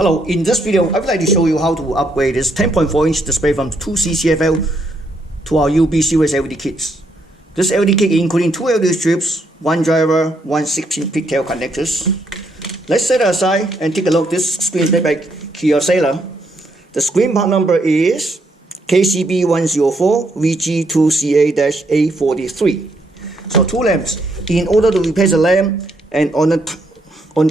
Hello, in this video, I would like to show you how to upgrade this 10.4-inch display from 2 CCFL to our UB series LED kits. This LED kit including 2 LED strips, 1 driver, 1 16 pigtail connectors. Let's set it aside and take a look. This screen is made by Kyocera. The screen part number is KCB104VG2CA-A43. So 2 lamps. In order to replace the lamp, and on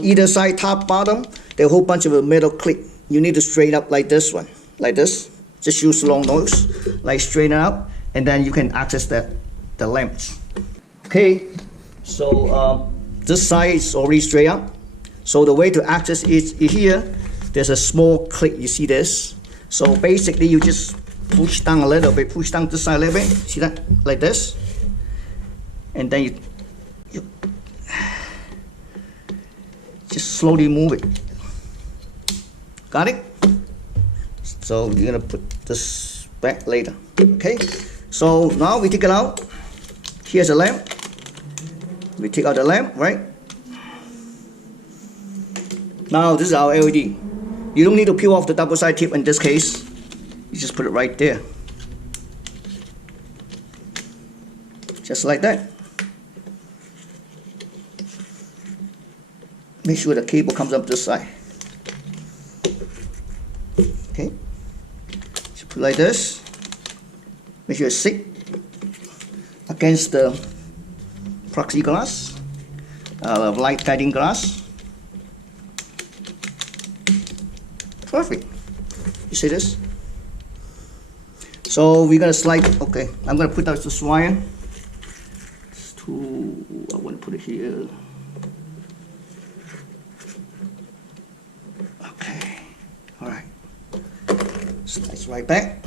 either side, top, bottom, there are a whole bunch of metal clip. You need to straighten up like this one, like this. Just use long nose, like straighten up, and then you can access the lamps. Okay, so this side is already straight up. So the way to access is here. There's a small clip. You see this? So basically, you just push down a little bit, push down this side a little bit. See that? Like this, and then you just slowly move it. Got it? So you're gonna put this back later. Okay, so now we take it out. Here's a lamp. We take out the lamp, right? Now this is our LED. You don't need to peel off the double side tip in this case. You just put it right there. Just like that. Make sure the cable comes up this side. Okay, just put like this. Make sure it's sit against the plexiglass, light guiding glass. Perfect. You see this? So we're gonna slide. Okay, I'm gonna put out this wire. I want to put it here. Okay, all right. Slides right back.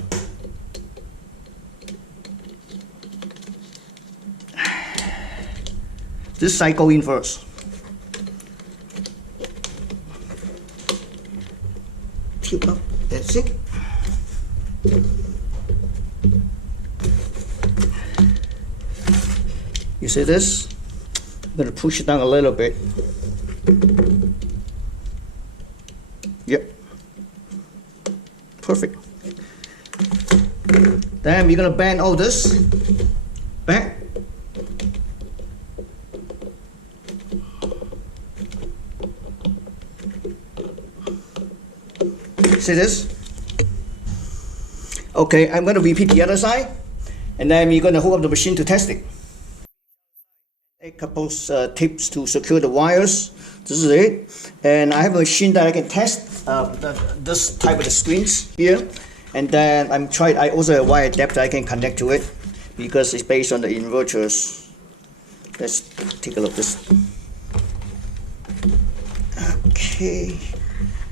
This side go in first. Tip up. That's it. You see this? I'm going to push it down a little bit. Yep. Perfect. Then we're going to bend all this back. See this? Okay, I'm going to repeat the other side, and then we're going to hook up the machine to test it. A couple tips to secure the wires. This is it, and I have a machine that I can test this type of the screens here, and then I also have a wire adapter I can connect to it because it's based on the inverters. Let's take a look at this. Okay,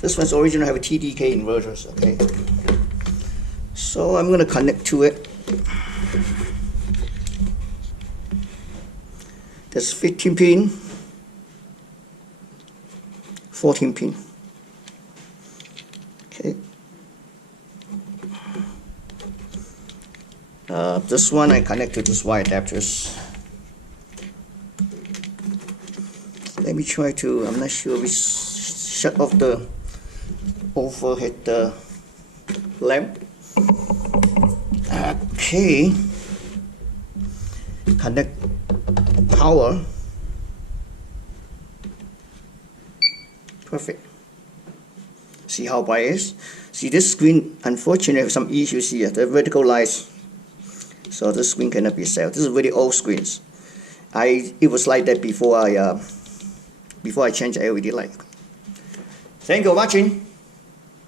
this one's originally have a TDK inverters. Okay, so I'm going to connect to it. There's 15 pin, 14 pin. Okay. This one I connect to this wire adapters. Let me try to. I'm not sure we shut off the overhead lamp. Okay. Connect power. Perfect. See how bright it is? See, this screen unfortunately have some issues here. The vertical lights. So this screen cannot be set. This is really old screens. It was like that before I changed LED light. Thank you for watching.